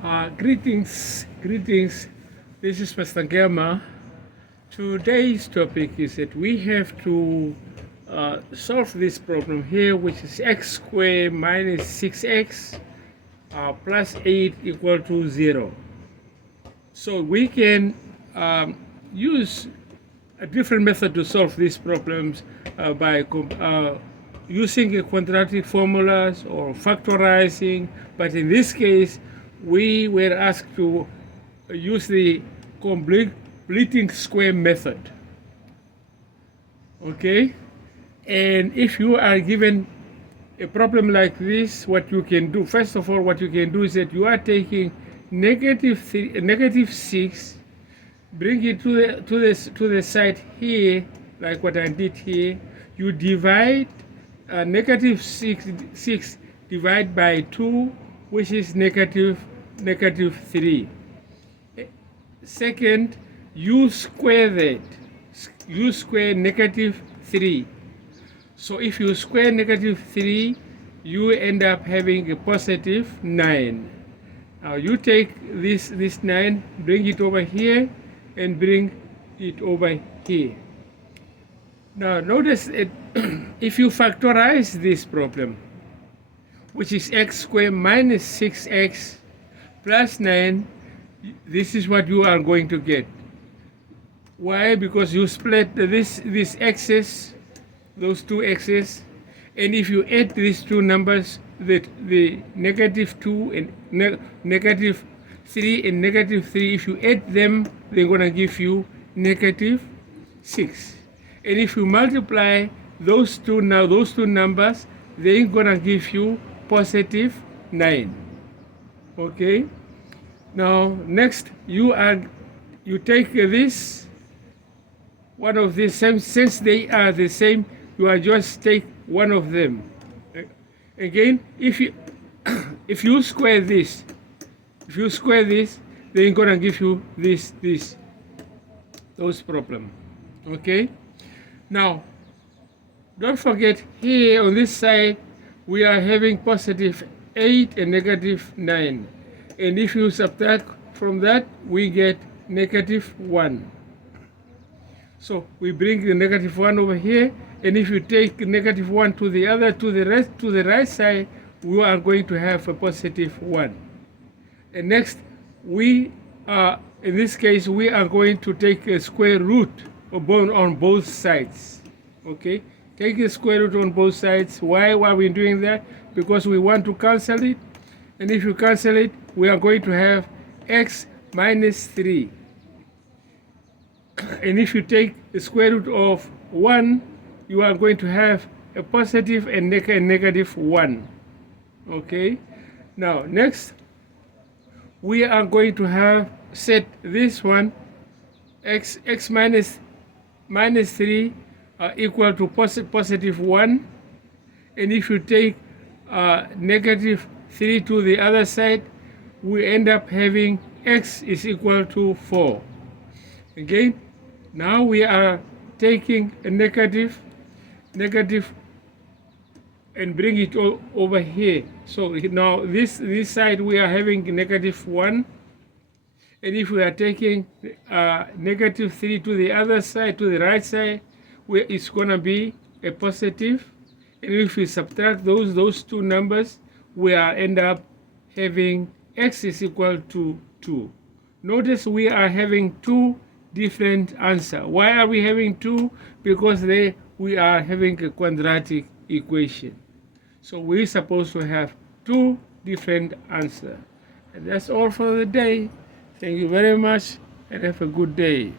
Greetings. This is Mr. Gemma. Today's topic is that we have to solve this problem here, which is x squared minus 6x plus 8 equal to 0. So we can use a different method to solve these problems by using quadratic formulas or factorizing, but in this case we were asked to use the completing square method. Okay, and if you are given a problem like this, what you can do, first of all, what you can do is that you are taking negative 6, bring it to the side here, like what I did here. You divide negative 6 divide by 2, which is negative 3. Second, you square that. You square negative 3. So if you square negative 3, you end up having a positive 9. Now you take this 9, bring it over here, and bring it over here. Now notice that if you factorize this problem, which is x squared minus 6x plus 9, this is what you are going to get. Why? Because you split this x's, those two x's, and if you add these two numbers, the negative 2 and negative 3 and negative 3, if you add them, they're going to give you negative 6. And if you multiply those two numbers, they're going to give you positive 9. Okay? Now, next, you take this, one of these, since they are the same, you are just take one of them. Again, if you square this, they're going to give you those problem. Okay? Now, don't forget here on this side, we are having positive 8 and negative 9. And if you subtract from that, we get negative 1. So we bring the negative 1 over here, and if you take negative 1 to the right side, we are going to have a positive 1. And next, in this case, we are going to take a square root on both sides. Okay, take a square root on both sides. Why are we doing that? Because we want to cancel it, and if you cancel it, we are going to have x minus 3. And if you take the square root of 1, you are going to have a positive and negative 1. Okay, now next, we are going to have set this one x minus 3 equal to positive 1, and if you take negative 3 to the other side, we end up having x is equal to 4. Again, now we are taking a negative and bring it over here. So now this side we are having negative 1, and if we are taking negative 3 to the other side, to the right side, it's going to be a positive. And if we subtract those two numbers, we are end up having x is equal to 2. Notice we are having two different answers. Why are we having two? Because we are having a quadratic equation. So we're supposed to have two different answers. And that's all for the day. Thank you very much, and have a good day.